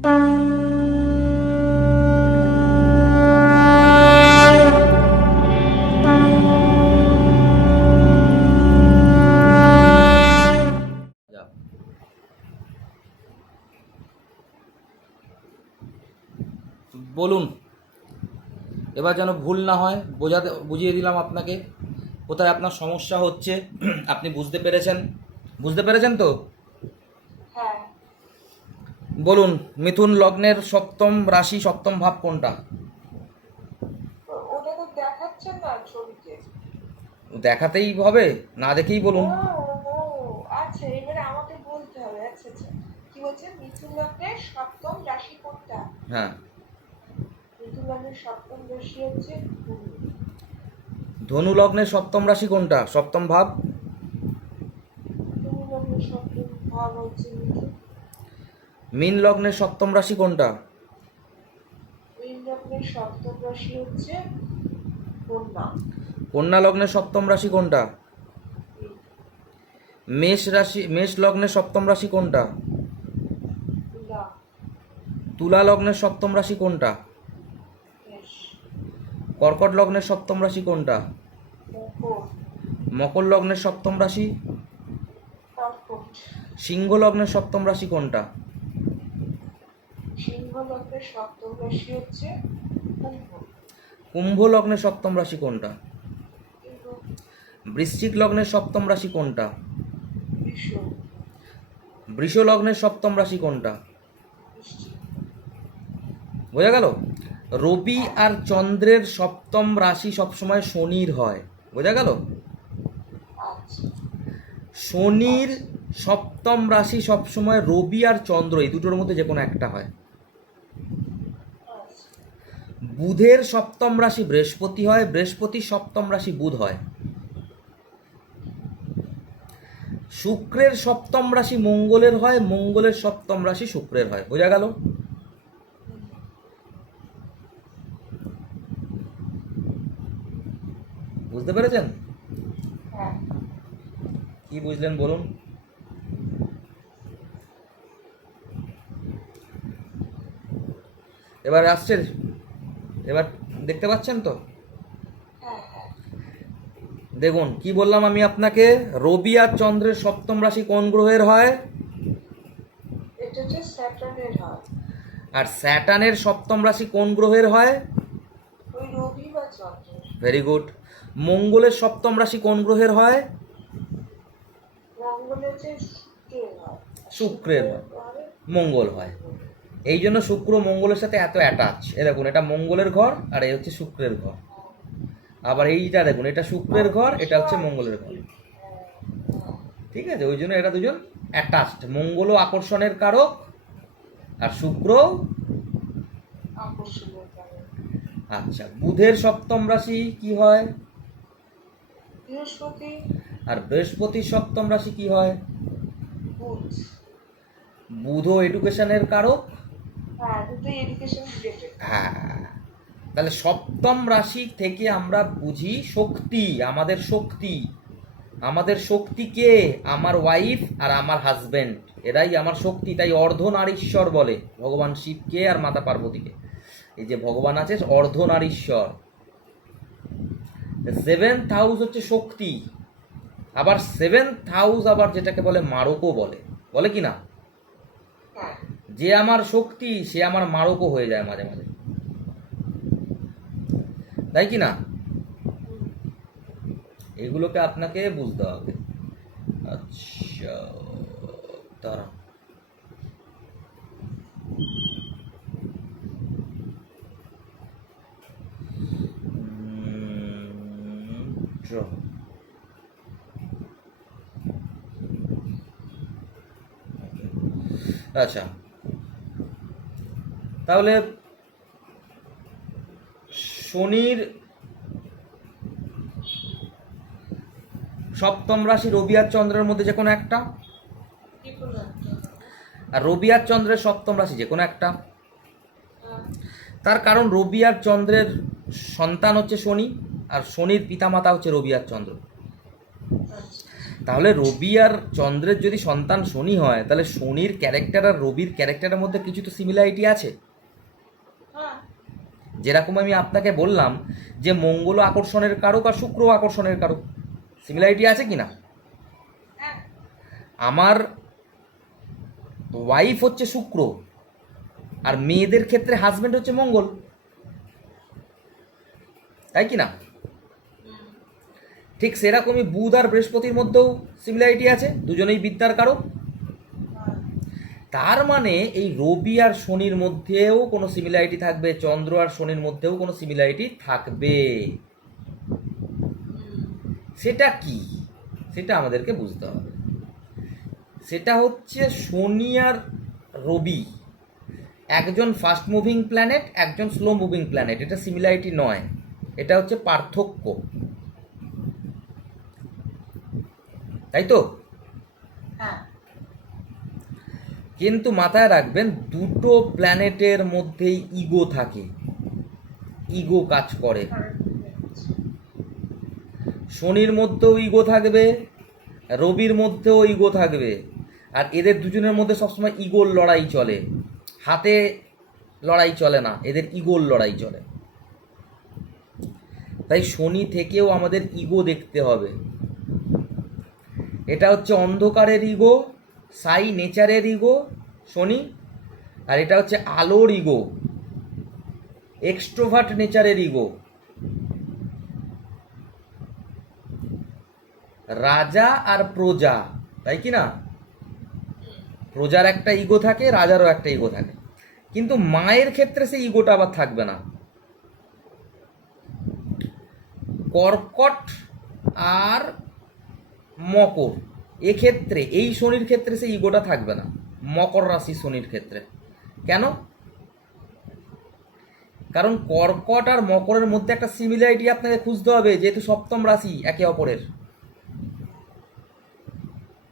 বলুন, এবার যেন ভুল না হয়, বুঝিয়ে দিলাম আপনাকে কোথায় আপনার সমস্যা হচ্ছে। আপনি বুঝতে পেরেছেন তো? হ্যাঁ। বলুন, মিথুন লগ্নের সপ্তম রাশি সপ্তম ভাব কোনটা? ওটা তো দেখাচ্ছে না ছবিতে। দেখাতেই হবে, না দেখেই বলুন। আচ্ছা, এবারে আমাকে বলতে হবে। আচ্ছা আচ্ছা, কি বলছে? মিথুন লগ্নের সপ্তম রাশি কোনটা? হ্যাঁ, মিথুন লগ্নের সপ্তম রাশি হচ্ছে ধনু। ধনু লগ্নের সপ্তম রাশি কোনটা? সপ্তম ভাব। ধনু লগ্নের সপ্তম ভাব হচ্ছে মিথুন। মীন লগ্নের সপ্তম রাশি কোনটা? মীন লগ্নের সপ্তম রাশি হচ্ছে কন্যা। কন্যা লগ্নের সপ্তম রাশি কোনটা? মেষ লগ্নের সপ্তম রাশি কোনটা? তুলা। তুলা লগ্নের সপ্তম রাশি কোনটা? মেষ। কর্কট লগ্নের সপ্তম রাশি কোনটা? মকর। মকর লগ্নের সপ্তম রাশি? কর্কট। সিংহ লগ্নের সপ্তম রাশি কোনটা? সিংহ লগ্নের সপ্তম রাশি হচ্ছে কুম্ভ। কুম্ভ লগ্নের সপ্তম রাশি কোনটা? বৃশ্চিক লগ্নের সপ্তম রাশি কোনটা? বৃষ। বৃষ লগ্নের সপ্তম রাশি কোনটা? বৃশ্চিক। বোঝা গেল? রবি আর চন্দ্রের সপ্তম রাশি সবসময় শনির হয়। বোঝা গেল? আচ্ছা। শনির সপ্তম রাশি সবসময় রবি আর চন্দ্র, এই দুটোর মধ্যে যে কোনো একটা হয়। আচ্ছা। বুধের সপ্তম রাশি বৃহস্পতি হয়, বৃহস্পতির সপ্তম রাশি বুধ হয়। শুক্রের সপ্তম রাশি মঙ্গলের হয়, মঙ্গলের সপ্তম রাশি শুক্রের হয়। বোঝা গেল? বুঝতে পেরেছেন? হ্যাঁ। কি বুঝলেন বলুন? এবার আসছে, এবার দেখতে পাচ্ছেন তো? হ্যাঁ হ্যাঁ। দেখুন কি বললাম আমি আপনাকে, রবি আর চন্দ্রের সপ্তম রাশি কোন গ্রহের হয়? এটা হচ্ছে স্যাটার্নের হয়। আর স্যাটার্নের সপ্তম রাশি কোন গ্রহের হয়? ওই রবি বা চন্দ্রের। Very good. মঙ্গলের সপ্তম রাশি কোন গ্রহের হয়? মঙ্গলের যে শুক্রের হয়। শুক্রের হয়, মঙ্গল হয়। এই জন্য শুক্র মঙ্গলের সাথে এত অ্যাটাচ। এ দেখুন, এটা মঙ্গলের ঘর আর এই হচ্ছে শুক্রের ঘর। আবার এইটা দেখুন, এটা শুক্রের ঘর, এটা হচ্ছে মঙ্গলের ঘর। ঠিক আছে, ওই জন্য এরা দুজন অ্যাটাচড। মঙ্গলও আকর্ষণের কারক আর শুক্র আকর্ষণের কারণ। আচ্ছা, বুধের সপ্তম রাশি কি হয়? বৃহস্পতি। আর বৃহস্পতির সপ্তম রাশি কি হয়? বুধ। বুধও এডুকেশনের কারক। হ্যাঁ, দুটোই এডুকেশন রিলেটেড। হ্যাঁ, তাহলে সপ্তম রাশি থেকে আমরা বুঝি শক্তি, আমাদের শক্তি। আমাদের শক্তি কে? আমার ওয়াইফ আর আমার হাজবেন্ড, এরাই আমার শক্তি। তাই অর্ধনারীশ্বর বলে ভগবান শিবকে আর মাতা পার্বতীকে। এই যে ভগবান আছে অর্ধনারীশ্বর। সেভেন্থ হাউস হচ্ছে শক্তি। আবার সেভেন্থ হাউস আবার যেটাকে বলে মারকও বলে, বলে কি না? যে আমার শক্তি সে আমার মারকও হয়ে যায় মাঝে মাঝে, তাই কি না? এগুলোকে আপনাকে বুঝতে হবে। আচ্ছা, তারা আচ্ছা, তাহলে শনির সপ্তম রাশি রবি আর চন্দ্রের মধ্যে যে কোনো একটা, আর রবি আর চন্দ্রের সপ্তম রাশি যে কোনো একটা। তার কারণ রবি আর চন্দ্রের সন্তান হচ্ছে শনি, আর শনির পিতামাতা হচ্ছে রবি আর চন্দ্র। তাহলে রবি আর চন্দ্রের যদি সন্তান শনি হয়, তাহলে শনির ক্যারেক্টার আর রবির ক্যারেক্টারের মধ্যে কিছু তো সিমিলারিটি আছে। হ্যাঁ যেরকম আমি আপনাকে বললাম যে মঙ্গল আকর্ষণের কারক আর শুক্র আকর্ষণের কারক, সিমিলারিটি আছে কি না? হ্যাঁ আমার ওয়াইফ হচ্ছে শুক্র, আর মেয়েদের ক্ষেত্রে হাজবেন্ড হচ্ছে মঙ্গল, তাই কি না? হুম, ঠিক সেরকমই বুধ আর বৃহস্পতির মধ্যেও সিমিলারিটি আছে, দুজনেই বিদ্যার কারক। হ্যাঁ তার মানে এই রবি আর শনির মধ্যেও কোনো সিমিলারিটি থাকবে, চন্দ্র আর শনির মধ্যেও কোনো সিমিলারিটি থাকবে। হুম, সেটা কি? সেটা আমাদেরকে বুঝতে হবে। সেটা হচ্ছে শনি আর রবি, একজন ফাস্ট মুভিং প্ল্যানেট, একজন স্লো মুভিং প্ল্যানেট। এটা সিমিলারিটি নয়, এটা হচ্ছে পার্থক্য, তাই তো? হ্যাঁ কিন্তু মাথায় রাখবেন, দুটো প্ল্যানেটের মধ্যেই ইগো থাকে, ইগো কাজ করে। শনির মধ্যেও ইগো থাকবে, রবির মধ্যেও ইগো থাকবে, আর এদের দুজনের মধ্যে সবসময় ইগোর লড়াই চলে। হাতে লড়াই চলে না, এদের ইগোর লড়াই চলে। তাই শনি থেকেও আমাদের ইগো দেখতে হবে। এটা হচ্ছে অন্ধকারের ইগো, সাই নেচারের ইগো শনি, আর এটা হচ্ছে আলোর ইগো, এক্সট্রোভার্ট নেচারের ইগো। রাজা আর প্রজা, তাই কি না? প্রজার একটা ইগো থাকে, রাজারও একটা ইগো থাকে, কিন্তু মায়ের ক্ষেত্রে সেই ইগোটা আবার থাকবে না। কর্কট আর মকর, এক্ষেত্রে এই শনির ক্ষেত্রে সেই ইগোটা থাকবে না, মকর রাশি শনির ক্ষেত্রে। কেন? কারণ কর্কট আর মকরের মধ্যে একটা সিমিলারিটি আপনাকে খুঁজতে হবে, যেহেতু সপ্তম রাশি একে অপরের।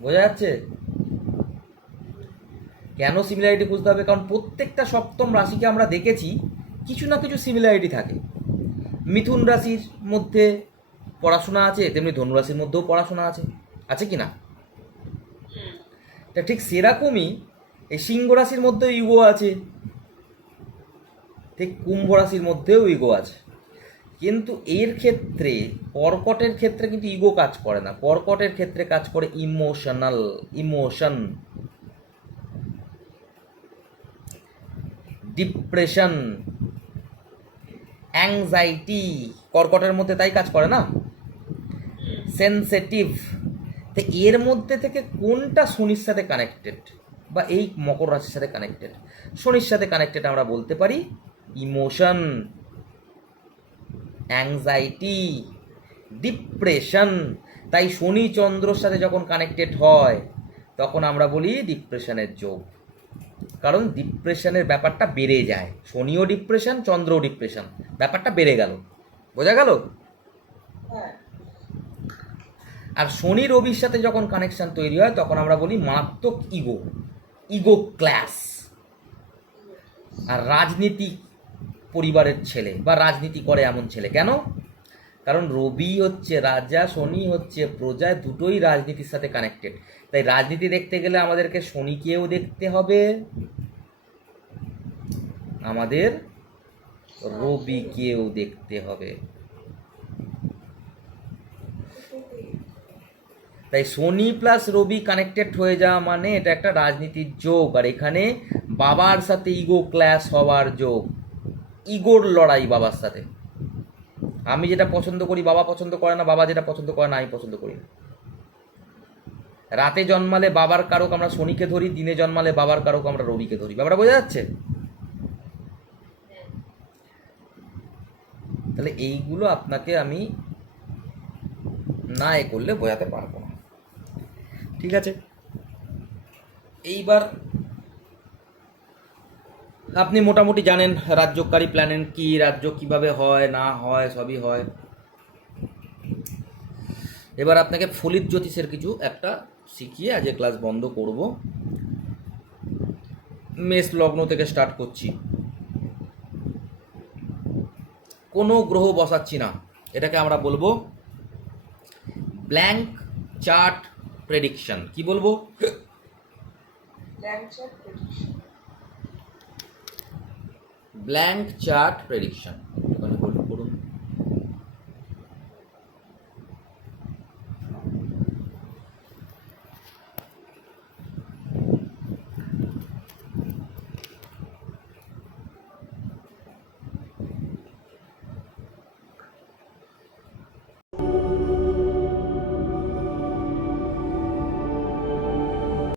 বোঝা যাচ্ছে কেন সিমিলারিটি খুঁজতে হবে? কারণ প্রত্যেকটা সপ্তম রাশিকে আমরা দেখেছি কিছু না কিছু সিমিলারিটি থাকে। মিথুন রাশির মধ্যে পড়াশোনা আছে, তেমনি ধনুরাশির মধ্যেও পড়াশোনা আছে, আছে কি না? তা ঠিক সেরকমই এই সিংহ রাশির মধ্যেও ইগো আছে, ঠিক কুম্ভ রাশির মধ্যেও ইগো আছে। কিন্তু এর ক্ষেত্রে, কর্কটের ক্ষেত্রে কিন্তু ইগো কাজ করে না। কর্কটের ক্ষেত্রে কাজ করে ইমোশনাল, ইমোশন, ডিপ্রেশন, অ্যাংজাইটি। কর্কটের মধ্যে তাই কাজ করে না, সেনসিটিভ। তো এর মধ্যে থেকে কোনটা শনির সাথে কানেক্টেড, বা এই মকর রাশির সাথে কানেক্টেড? শনির সাথে কানেক্টেড আমরা বলতে পারি ইমোশন, অ্যাংজাইটি, ডিপ্রেশন। তাই শনি চন্দ্রর সাথে যখন কানেক্টেড হয় তখন আমরা বলি ডিপ্রেশনের যোগ, কারণ ডিপ্রেশনের ব্যাপারটা বেড়ে যায়। শনিও ডিপ্রেশন, চন্দ্রও ডিপ্রেশন, ব্যাপারটা বেড়ে গেল। বোঝা গেল? হ্যাঁ আর শনি রবির সাথে যখন কানেকশন তৈরি হয় তখন আমরা বলি মারাত্মক ইগো, ইগো ক্ল্যাশ। আর রাজনীতি পরিবারের ছেলে বা রাজনীতি করে এমন ছেলে, কেন? কারণ রবি হচ্ছে রাজা, শনি হচ্ছে প্রজা, দুটোই রাজনীতির সাথে কানেক্টেড। তাই রাজনীতি দেখতে গেলে আমাদেরকে শনিকেও দেখতে হবে, আমাদের রবিকেও দেখতে হবে। তাই শনি প্লাস রবি কানেক্টেড হয়ে যাওয়া মানে এটা একটা রাজনীতির যোগ। আর এখানে বাবার সাথে ইগো ক্ল্যাশ হওয়ার যোগ, ইগোর লড়াই বাবার সাথে। আমি যেটা পছন্দ করি বাবা পছন্দ করে না, বাবা যেটা পছন্দ করে না আমি পছন্দ করি না। রাতে জন্মালে বাবার কারক আমরা শনিকে ধরি, দিনে জন্মালে বাবার কারক আমরা রবিকে ধরি। ব্যাপারটা বোঝা যাচ্ছে? তাহলে এইগুলো আপনাকে আমি না এ করলে বোঝাতে পারবো না। ঠিক আছে, এইবার আপনি মোটামুটি জানেন রাজ্যকারী প্ল্যানেট কি, রাজ্য কিভাবে হয় না হয়, সবই হয়। এবার আপনাকে ফলিত জ্যোতিষের কিছু একটা শিখিয়ে আজ ক্লাস বন্ধ করব। মেষ লগ্ন থেকে স্টার্ট করছি। কোনো গ্রহ বসাচ্ছি না, এটাকে আমরা বলবো ব্ল্যাঙ্ক চার্ট প্রেডিকশন। কি বলবো? Land chart prediction. Blank chart prediction.